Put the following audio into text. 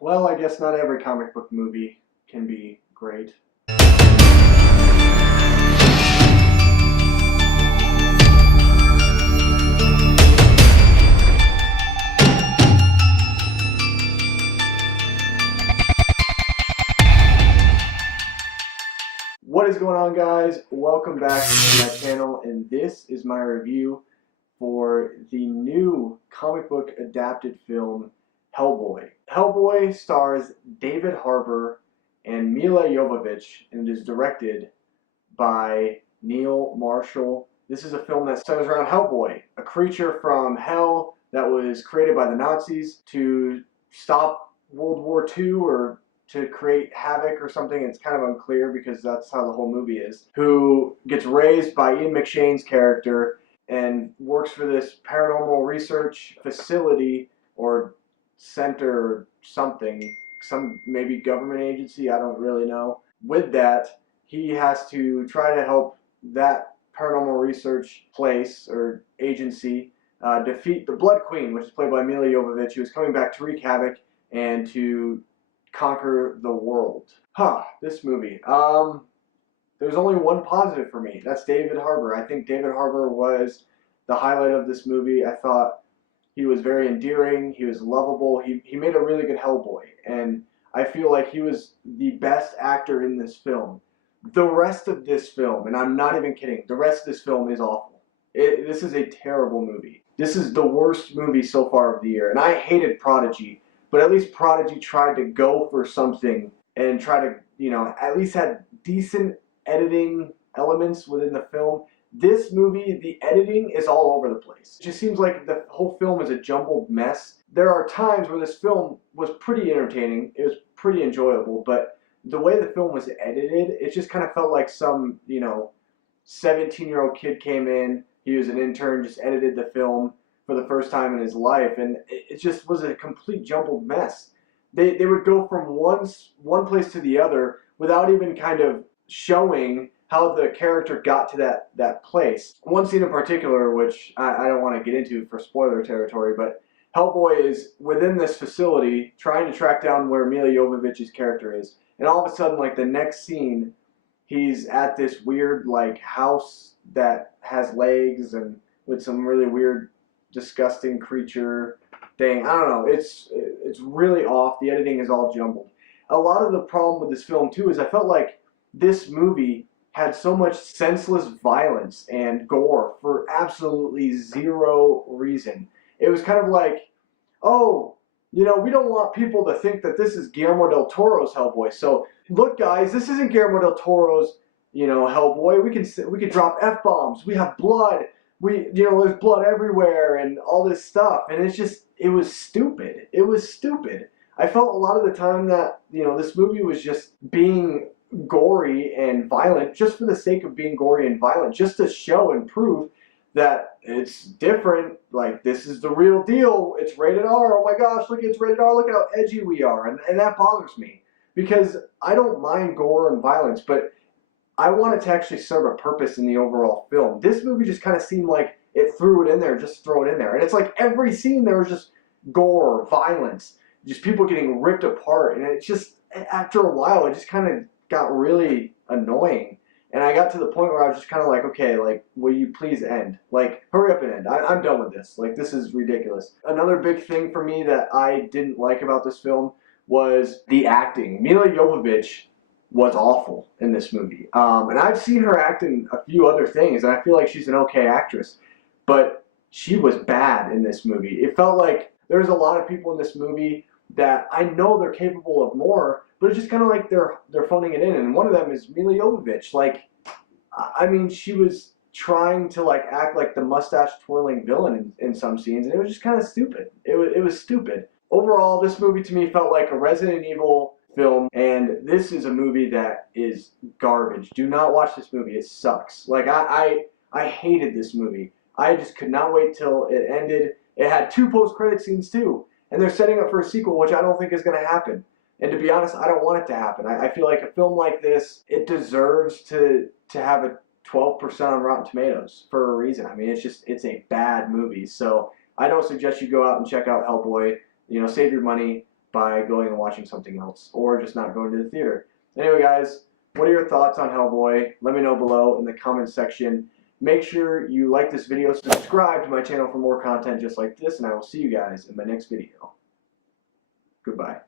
Well, I guess not every comic book movie can be great. What is going on, guys? Welcome back to my channel, and this is my review for the new comic book adapted film Hellboy. Hellboy stars David Harbour and Mila Jovovich, and it is directed by Neil Marshall. This is a film that centers around Hellboy, a creature from hell that was created by the Nazis to stop World War II or to create havoc or something. It's kind of unclear because that's how the whole movie is. Who gets raised by Ian McShane's character and works for this paranormal research facility or center or something, some maybe government agency, I don't really know. With that, he has to try to help that paranormal research place or agency defeat the Blood Queen, which is played by Mila Jovovich, who is coming back to wreak havoc and to conquer the world. This movie. There's only one positive for me. That's David Harbour. I think David Harbour was the highlight of this movie. I thought he was very endearing. He was lovable. He made a really good Hellboy. And I feel like he was the best actor in this film. The rest of this film, and I'm not even kidding, the rest of this film is awful. This is a terrible movie. This is the worst movie so far of the year. And I hated Prodigy, but at least Prodigy tried to go for something and try to, at least had decent editing elements within the film. This movie, the editing is all over the place. It just seems like the whole film is a jumbled mess. There are times where this film was pretty entertaining. It was pretty enjoyable, but the way the film was edited, it just kind of felt like some, 17-year-old kid came in. He was an intern, just edited the film for the first time in his life, and it just was a complete jumbled mess. They would go from one place to the other without even kind of showing how the character got to that place. One scene in particular, which I don't want to get into for spoiler territory, but Hellboy is within this facility trying to track down where Mila Jovovich's character is, and all of a sudden, like the next scene, he's at this weird like house that has legs and with some really weird, disgusting creature thing. I don't know. It's really off. The editing is all jumbled. A lot of the problem with this film too is I felt like this movie had so much senseless violence and gore for absolutely zero reason. It was kind of like, oh, we don't want people to think that this is Guillermo del Toro's Hellboy. So look, guys, this isn't Guillermo del Toro's, Hellboy. We can drop f-bombs. We have blood. There's blood everywhere and all this stuff. And it was stupid. It was stupid. I felt a lot of the time that this movie was just being gory and violent just for the sake of being gory and violent, just to show and prove that it's different. Like, this is the real deal. It's rated R. Oh my gosh, look, it's rated R. Look how edgy we are. And that bothers me because I don't mind gore and violence, but I want it to actually serve a purpose in the overall film. This movie just kind of seemed like it threw it in there just to throw it in there. And it's like every scene there was just gore, violence, just people getting ripped apart. And it just, after a while, it just kind of got really annoying. And I got to the point where I was just kind of like, okay, like, will you please end? Like, hurry up and end. I'm done with this. Like, this is ridiculous. Another big thing for me that I didn't like about this film was the acting. Mila Jovovich was awful in this movie. And I've seen her act in a few other things, and I feel like she's an okay actress. But she was bad in this movie. It felt like there's a lot of people in this movie that I know they're capable of more, but it's just kind of like they're phoning it in. And one of them is Mila Jovovich. Like, I mean, she was trying to like act like the mustache twirling villain in some scenes, and it was just kind of stupid. It was stupid. Overall, this movie to me felt like a Resident Evil film, and this is a movie that is garbage. Do not watch this movie. It sucks. Like, I hated this movie. I just could not wait till it ended. It had 2 post-credit scenes too, and they're setting up for a sequel, which I don't think is going to happen. And to be honest, I don't want it to happen. I feel like a film like this, it deserves to have a 12% on Rotten Tomatoes for a reason. I mean, it's a bad movie. So I don't suggest you go out and check out Hellboy. Save your money. by going and watching something else, or just not going to the theater. Anyway, guys, what are your thoughts on Hellboy? Let me know below in the comments section. Make sure you like this video, subscribe to my channel for more content just like this, and I will see you guys in my next video. Goodbye.